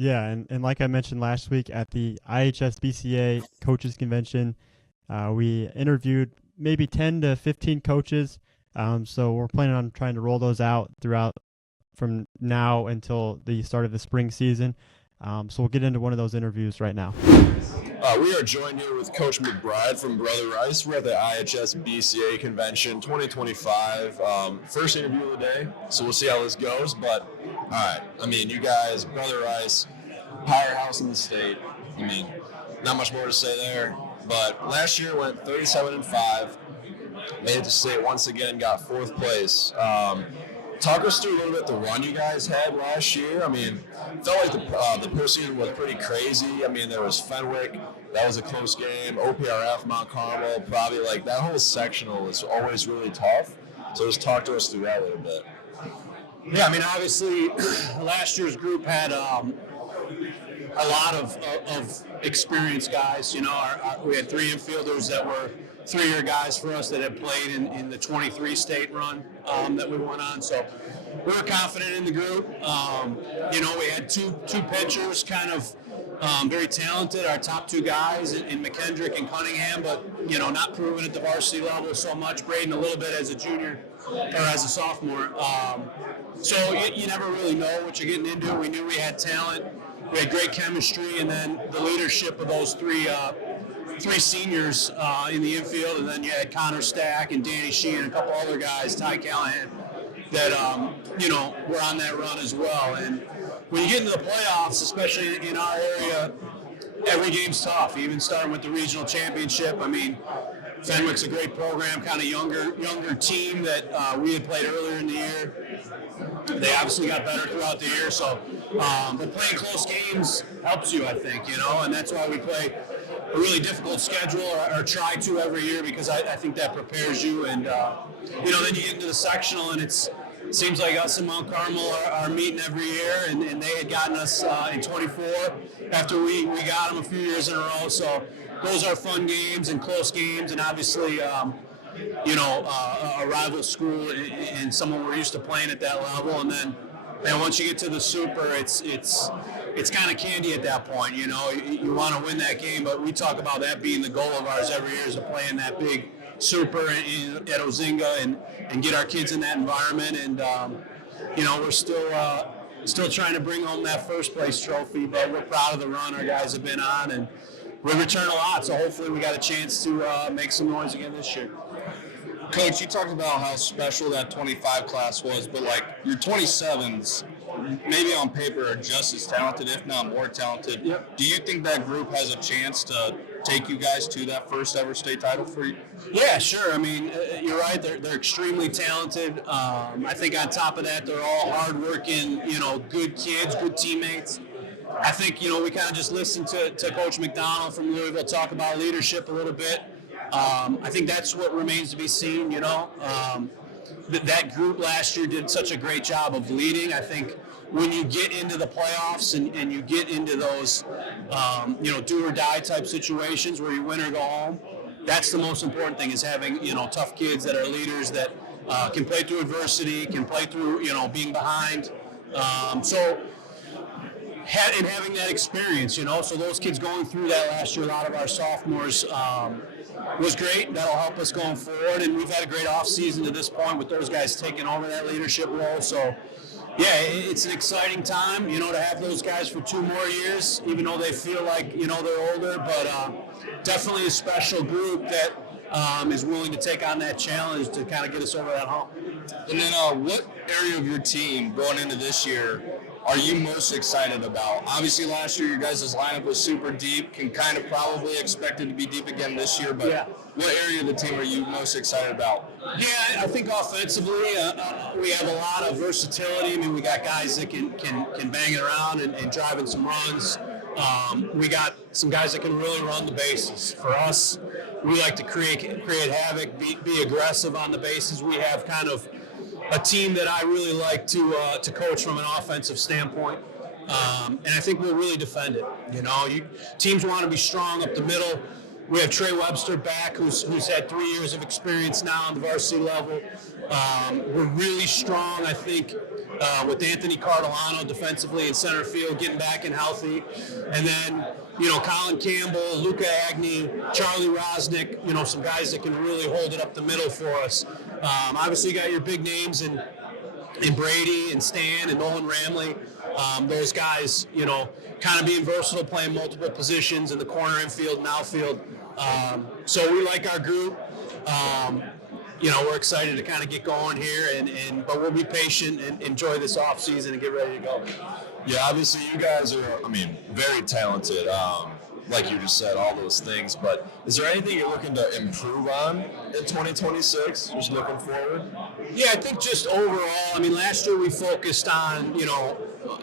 Yeah, and like I mentioned last week at the IHSBCA Coaches Convention, we interviewed maybe 10 to 15 coaches. So we're planning on trying to roll those out throughout from now until the start of the spring season. So we'll get into one of those interviews right now. We are joined here with Coach McBride from Brother Rice. We're at the IHSBCA Convention 2025. First interview of the day, so we'll see how this goes. But, all right, I mean, you guys, Brother Rice, powerhouse in the state. I mean, not much more to say there. But last year went 37-5, made it to state once again, got fourth place. Talk us through a little bit the run you guys had last year. I mean, felt like the postseason was pretty crazy. I mean, there was Fenwick. That was a close game. OPRF, Mount Carmel, probably like that whole sectional is always really tough. So just talk to us through that a little bit. Yeah, I mean, obviously, last year's group had a lot of experienced guys. You know, we had three infielders that were three-year guys for us that had played in the 23 state run that we went on. So we were confident in the group. You know, we had two pitchers kind of very talented, our top two guys in McKendrick and Cunningham, but, you know, not proven at the varsity level so much. Braden a little bit as a junior or as a sophomore. So you never really know what you're getting into. We knew we had talent. We had great chemistry, and then the leadership of those three seniors in the infield, and then you had Connor Stack and Danny Sheehan and a couple other guys, Ty Callahan, that, you know, were on that run as well. And when you get into the playoffs, especially in our area, every game's tough, even starting with the regional championship. I mean, Fenwick's a great program, kind of younger team that we had played earlier in the year. They obviously got better throughout the year, so but playing close games helps you, I think, you know, and that's why we play a really difficult schedule, or try to every year, because I think that prepares you. And you know, then you get into the sectional, and it seems like us and Mount Carmel are meeting every year, and they had gotten us in 24 after we got them a few years in a row. So those are fun games and close games, and obviously you know, a rival school and someone we're used to playing at that level. And then once you get to the Super, it's kind of candy at that point. You know, you want to win that game, but we talk about that being the goal of ours every year, is to play in that big Super at Ozinga and get our kids in that environment. And you know, we're still trying to bring home that first place trophy, but we're proud of the run our guys have been on, and we return a lot. So hopefully we got a chance to make some noise again this year. Coach, you talked about how special that 25 class was, but like your 27s, maybe on paper, are just as talented, if not more talented. Yep. Do you think that group has a chance to take you guys to that first ever state title for you? Yeah, sure. I mean, you're right. They're extremely talented. I think on top of that, they're all hardworking, you know, good kids, good teammates. I think, you know, we kind of just listened to Coach McDonald from Louisville talk about leadership a little bit. I think that's what remains to be seen, you know. That group last year did such a great job of leading. I think when you get into the playoffs and you get into those, you know, do or die type situations where you win or go home, that's the most important thing, is having, you know, tough kids that are leaders, that can play through adversity, can play through, you know, being behind. And having that experience, you know, so those kids going through that last year, a lot of our sophomores, was great. That'll help us going forward, and we've had a great offseason to this point with those guys taking over that leadership role. So, yeah, it's an exciting time, you know, to have those guys for 2 more years, even though they feel like, you know, they're older, but definitely a special group that is willing to take on that challenge to kind of get us over that hump. And then what area of your team going into this year are you most excited about? Obviously, last year your guys' lineup was super deep. Can kind of probably expect it to be deep again this year. But what area of the team are you most excited about? Yeah, I think offensively we have a lot of versatility. I mean, we got guys that can bang it around and drive in some runs. We got some guys that can really run the bases. For us, we like to create havoc, be aggressive on the bases. We have kind of a team that I really like to coach from an offensive standpoint, and I think we'll really defend it. You know, teams want to be strong up the middle. We have Trey Webster back, who's had 3 years of experience now on the varsity level. We're really strong, I think, with Anthony Cardilano defensively in center field, getting back and healthy. And then, Colin Campbell, Luca Agnew, Charlie Rosnick, some guys that can really hold it up the middle for us. Obviously, you got your big names in Brady and Stan and Nolan Ramley. Those guys, kind of being versatile, playing multiple positions in the corner, infield, and outfield. So we like our group. We're excited to kind of get going here, but we'll be patient and enjoy this off season and get ready to go. Yeah, obviously you guys are, very talented. Like you just said, all those things. But is there anything you're looking to improve on in 2026? Just looking forward? Yeah, I think just overall, last year we focused on,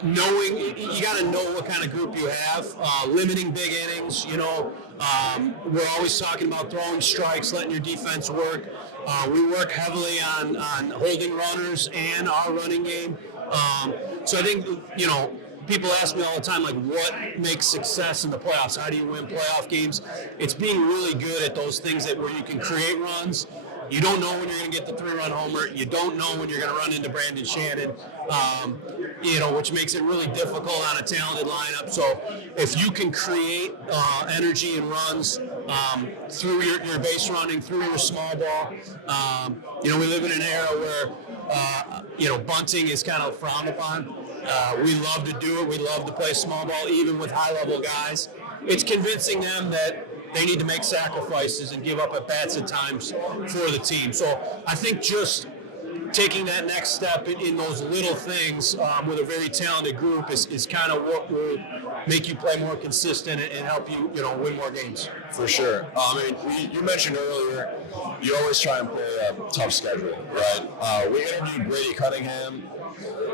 knowing, you got to know what kind of group you have, limiting big innings, we're always talking about throwing strikes, letting your defense work. We work heavily on holding runners and our running game. So I think, people ask me all the time, what makes success in the playoffs? How do you win playoff games? It's being really good at those things where you can create runs. You don't know when you're going to get the 3-run homer. You don't know when you're going to run into Brandon Shannon, which makes it really difficult on a talented lineup. So if you can create energy and runs through your base running, through your small ball, we live in an era where, bunting is kind of frowned upon. We love to do it. We love to play small ball, even with high-level guys. It's convincing them that they need to make sacrifices and give up at bats at times for the team. So I think just taking that next step in those little things with a very talented group is kind of what will make you play more consistent and help you, win more games. For sure. You mentioned earlier you always try and play a tough schedule, right? We interviewed Brady Cunningham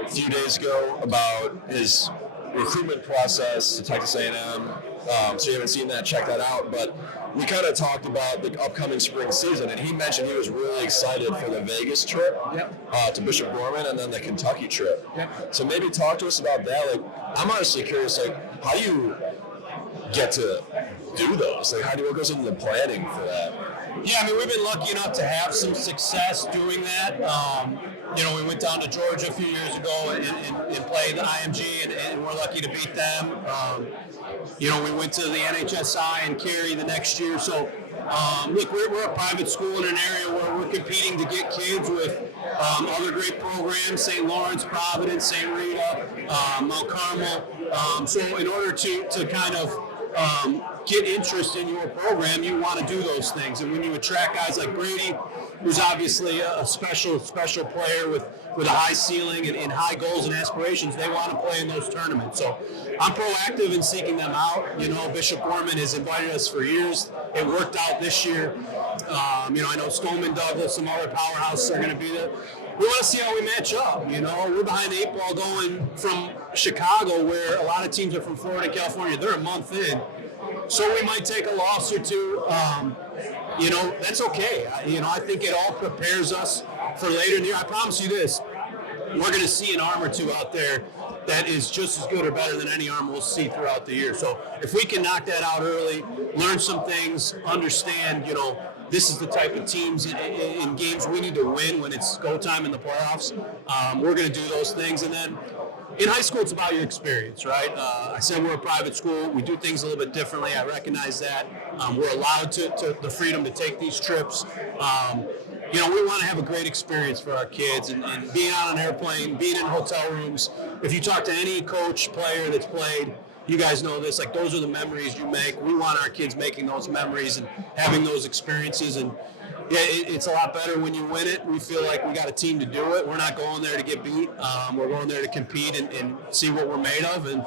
a few days ago about his recruitment process to Texas A&M. So you haven't seen that, check that out. But we kind of talked about the upcoming spring season, and he mentioned he was really excited for the Vegas trip to Bishop Gorman and then the Kentucky trip. Yep. So maybe talk to us about that. I'm honestly curious, how do you get to do those? What goes into the planning for that? Yeah, we've been lucky enough to have some success doing that. We went down to Georgia a few years ago and played the IMG, and we're lucky to beat them. We went to the NHSI and Cary the next year. So, look, we're a private school in an area where we're competing to get kids with other great programs, St. Lawrence, Providence, St. Rita, Mount Carmel. So in order to kind of get interest in your program, you want to do those things. And when you attract guys like Brady, who's obviously a special player with a high ceiling and high goals and aspirations, they want to play in those tournaments. So I'm proactive in seeking them out. Bishop Gorman has invited us for years. It worked out this year. I know Stoneman Douglas, some other powerhouses are going to be there. We want to see how we match up. We're behind the 8 ball going from Chicago, where a lot of teams are from Florida and California. They're a month in. So we might take a loss or two. That's okay. I think it all prepares us for later in the year. I promise you this, we're going to see an arm or two out there that is just as good or better than any arm we'll see throughout the year. So if we can knock that out early, learn some things, understand, this is the type of teams in games we need to win when it's go time in the playoffs, we're going to do those things. And then in high school, it's about your experience, right? I said we're a private school. We do things a little bit differently. I recognize that. We're allowed to the freedom to take these trips. We want to have a great experience for our kids, and being on an airplane, being in hotel rooms. If you talk to any coach, player that's played, you guys know this, those are the memories you make. We want our kids making those memories and having those experiences. And yeah, it's a lot better when you win it. We feel like we got a team to do it. We're not going there to get beat. We're going there to compete and see what we're made of. And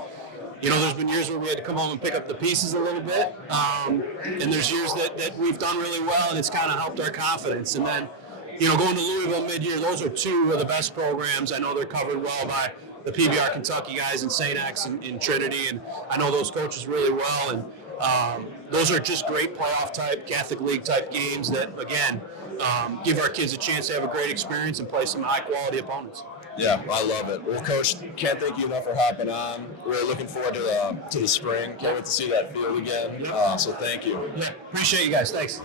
there's been years where we had to come home and pick up the pieces a little bit. And there's years that we've done really well, and it's kind of helped our confidence. And then, going to Louisville mid-year, those are two of the best programs. I know they're covered well by the PBR Kentucky guys in St. X and in Trinity, and I know those coaches really well. And those are just great playoff type, Catholic League type games that, again, give our kids a chance to have a great experience and play some high-quality opponents. Yeah, I love it. Well, Coach, can't thank you enough for hopping on. Really looking forward to the spring. Can't wait to see that field again. So thank you. Yeah, appreciate you guys. Thanks.